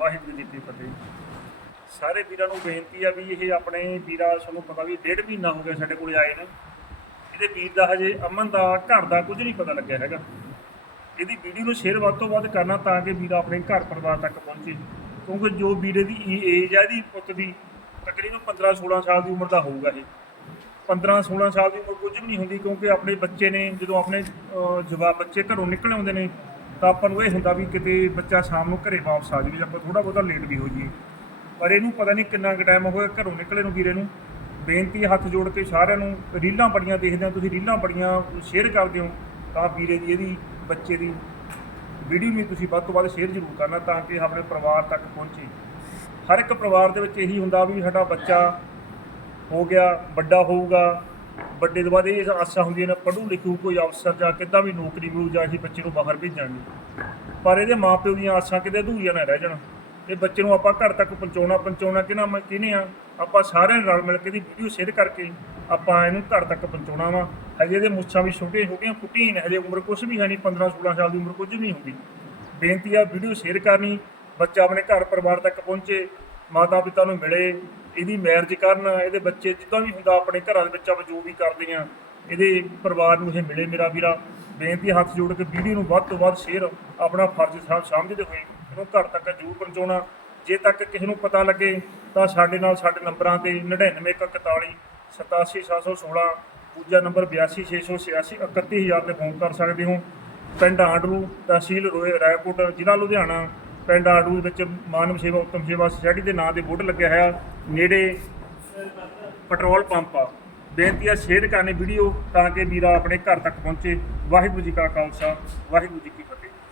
ਵਾਹਿਗੁਰੂ ਜੀ ਕੀ ਫਤਿਹ। ਸਾਰੇ ਵੀਰਾਂ ਨੂੰ ਬੇਨਤੀ ਆ ਵੀ ਇਹ ਆਪਣੇ ਵੀਰਾ ਤੁਹਾਨੂੰ ਪਤਾ ਵੀ ਡੇਢ ਮਹੀਨਾ ਹੋ ਗਿਆ ਸਾਡੇ ਕੋਲੇ ਆਏ ਨੇ। ਇਹਦੇ ਵੀਰ ਦਾ ਹਜੇ ਅਮਨ ਦਾ, ਘਰ ਦਾ ਕੁਝ ਨਹੀਂ ਪਤਾ ਲੱਗਿਆ ਹੈਗਾ। ਇਹਦੀ ਵੀਡੀਓ ਨੂੰ ਸ਼ੇਅਰ ਵੱਧ ਤੋਂ ਵੱਧ ਕਰਨਾ ਤਾਂ ਕਿ ਵੀਰਾ ਆਪਣੇ ਘਰ ਪਰਿਵਾਰ ਤੱਕ ਪਹੁੰਚੇ। ਕਿਉਂਕਿ ਜੋ ਵੀਰੇ ਦੀ ਏਜ ਆ, ਇਹਦੀ ਪੁੱਤ ਦੀ, ਤਕਰੀਬਨ 15 16 ਸਾਲ ਦੀ ਉਮਰ ਦਾ ਹੋਊਗਾ ਇਹ। 15 16 ਸਾਲ ਦੀ ਉਮਰ ਕੁਝ ਵੀ ਨਹੀਂ ਹੁੰਦੀ ਕਿਉਂਕਿ ਆਪਣੇ ਬੱਚੇ ਨੇ, ਜਦੋਂ ਆਪਣੇ ਜਵਾਬ ਬੱਚੇ ਘਰੋਂ ਨਿਕਲ ਆਉਂਦੇ ਨੇ ਤਾਂ ਆਪਾਂ ਨੂੰ ਇਹ ਹੁੰਦਾ ਵੀ ਕਿਤੇ ਬੱਚਾ ਸ਼ਾਮ ਨੂੰ ਘਰੇ ਵਾਪਸ ਆ ਜਾਵੇ ਜਾਂ ਆਪਾਂ ਥੋੜਾ ਬਹੁਤਾ ਲੇਟ ਵੀ ਹੋ ਜਾਈਏ ਪਰ ਇਹਨੂੰ ਪਤਾ ਨਹੀਂ ਕਿੰਨਾ ਕੁ ਟਾਈਮ ਹੋਇਆ ਘਰੋਂ ਨਿਕਲੇ ਨੂੰ ਵੀਰੇ ਨੂੰ। ਬੇਨਤੀ ਹੱਥ ਜੋੜ ਕੇ ਸਾਰਿਆਂ ਨੂੰ, ਰੀਲਾਂ ਬੜੀਆਂ ਦੇਖਦੇ ਹੋ, ਤੁਸੀਂ ਰੀਲਾਂ ਬੜੀਆਂ ਸ਼ੇਅਰ ਕਰਦੇ ਹੋ, ਤਾਂ ਵੀਰੇ ਦੀ ਇਹਦੀ, ਬੱਚੇ ਦੀ ਵੀਡੀਓ ਵੀ ਤੁਸੀਂ ਵੱਧ ਤੋਂ ਵੱਧ ਸ਼ੇਅਰ ਜ਼ਰੂਰ ਕਰਨਾ ਤਾਂ ਕਿ ਆਪਣੇ ਪਰਿਵਾਰ ਤੱਕ ਪਹੁੰਚੇ। ਹਰ ਇੱਕ ਪਰਿਵਾਰ ਦੇ ਵਿੱਚ ਇਹੀ ਹੁੰਦਾ ਵੀ ਸਾਡਾ ਬੱਚਾ ਹੋ ਗਿਆ, ਵੱਡਾ ਹੋਊਗਾ ਵੱਡੇ ਤੋਂ ਬਾਅਦ ਇਹ ਆਸਾਂ ਹੁੰਦੀਆਂ ਨੇ, ਪੜ੍ਹੂ ਲਿਖੂ ਕੋਈ ਅਫਸਰ ਜਾਂ ਕਿੱਦਾਂ ਵੀ ਨੌਕਰੀ ਮਿਲੂ ਜਾਂ ਅਸੀਂ ਬੱਚੇ ਨੂੰ ਬਾਹਰ ਭੇਜਾਂਗੇ। ਪਰ ਇਹਦੇ ਮਾਪਿਓ ਦੀਆਂ ਆਸਾਂ ਕਿਤੇ ਅਧੂਰੀਆਂ ਨਾ ਰਹਿ ਜਾਣ। ਇਹ ਬੱਚੇ ਨੂੰ ਆਪਾਂ ਘਰ ਤੱਕ ਪਹੁੰਚਾਉਣਾ ਪਹੁੰਚਾਉਣਾ ਕਿਹਨਾਂ ਮੈਂ, ਕਿਹਨੇ ਆ? ਆਪਾਂ ਸਾਰਿਆਂ ਨੇ ਰਲ ਮਿਲ ਕੇ ਦੀ ਵੀਡੀਓ ਸ਼ੇਅਰ ਕਰਕੇ ਆਪਾਂ ਇਹਨੂੰ ਘਰ ਤੱਕ ਪਹੁੰਚਾਉਣਾ ਵਾ। ਹਜੇ ਇਹਦੇ ਮੁੱਛਾਂ ਵੀ ਛੋਟੀਆਂ ਛੋਟੀਆਂ ਫੁੱਟੀਆਂ ਨੇ, ਹਜੇ ਉਮਰ ਕੁਛ ਵੀ ਹੈ ਨਹੀਂ 15 16 ਸਾਲ ਦੀ ਉਮਰ ਕੁਝ ਨਹੀਂ ਹੁੰਦੀ। ਬੇਨਤੀ ਆ ਵੀਡੀਓ ਸ਼ੇਅਰ ਕਰਨੀ, ਬੱਚਾ ਆਪਣੇ ਘਰ ਪਰਿਵਾਰ ਤੱਕ ਪਹੁੰਚੇ ਮਾਤਾ ਪਿਤਾ ਨੂੰ ਮਿਲੇ ਇਹਦੀ ਮੈਰਿਜ ਕਰਨ ਇਹਦੇ ਬੱਚੇ ਜਿੱਦਾਂ ਵੀ ਹੁੰਦਾ, ਆਪਣੇ ਘਰਾਂ ਦੇ ਵਿੱਚ ਆਪਾਂ ਜੋ ਵੀ ਕਰਦੇ ਆ ਇਹਦੇ ਪਰਿਵਾਰ ਨੂੰ ਇਹ ਮਿਲੇ ਮੇਰਾ ਵੀਰਾ। ਬੇਨਤੀ ਹੱਥ ਜੋੜ ਕੇ ਵੀਡੀਓ ਨੂੰ ਵੱਧ ਤੋਂ ਵੱਧ ਸ਼ੇਅਰ ਆਪਣਾ ਫਰਜ਼ ਸਮ- ਸਮਝਦੇ ਹੋਏ ਇਹਨੂੰ ਘਰ ਤੱਕ ਜ਼ਰੂਰ ਪਹੁੰਚਾਉਣਾ। ਜੇ ਤੱਕ ਕਿਸੇ ਨੂੰ ਪਤਾ ਲੱਗੇ ਤਾਂ ਸਾਡੇ ਨਾਲ ਸਾਡੇ ਨੰਬਰਾਂ ਤੇ 9941 87716 ਦੂਜਾ ਨੰਬਰ 8268 31000 ਤੇ ਫੋਨ ਕਰ ਸਕਦੇ ਹੋ। ਪਿੰਡ ਆਂਡਰੂ ਤਹਿਸੀਲ ਰੋਏ ਰਾਏਕੋਟ ਜ਼ਿਲ੍ਹਾ ਲੁਧਿਆਣਾ। ਪਿੰਡ ਆਂਡਰੂ ਵਿੱਚ ਮਾਨਵ ਸੇਵਾ, ਉੱਤਮ ਸੇਵਾ ਸੁਸਾਇਟੀ ਦੇ ਨਾਂ ਦੇ ਬੋਰਡ ਲੱਗਿਆ ਹੋਇਆ, ਨੇੜੇ ਪੈਟਰੋਲ ਪੰਪ ਆ। ਬੇਨਤੀ ਆ, ਸ਼ੇਅਰ ਕਰਨੀ ਵੀਡੀਓ ਤਾਂ ਕਿ ਵੀਰਾ ਆਪਣੇ ਘਰ ਤੱਕ ਪਹੁੰਚੇ। ਵਾਹਿਗੁਰੂ ਜੀ ਕਾ ਖਾਲਸਾ, ਵਾਹਿਗੁਰੂ ਜੀ ਕੀ ਫਤਿਹ।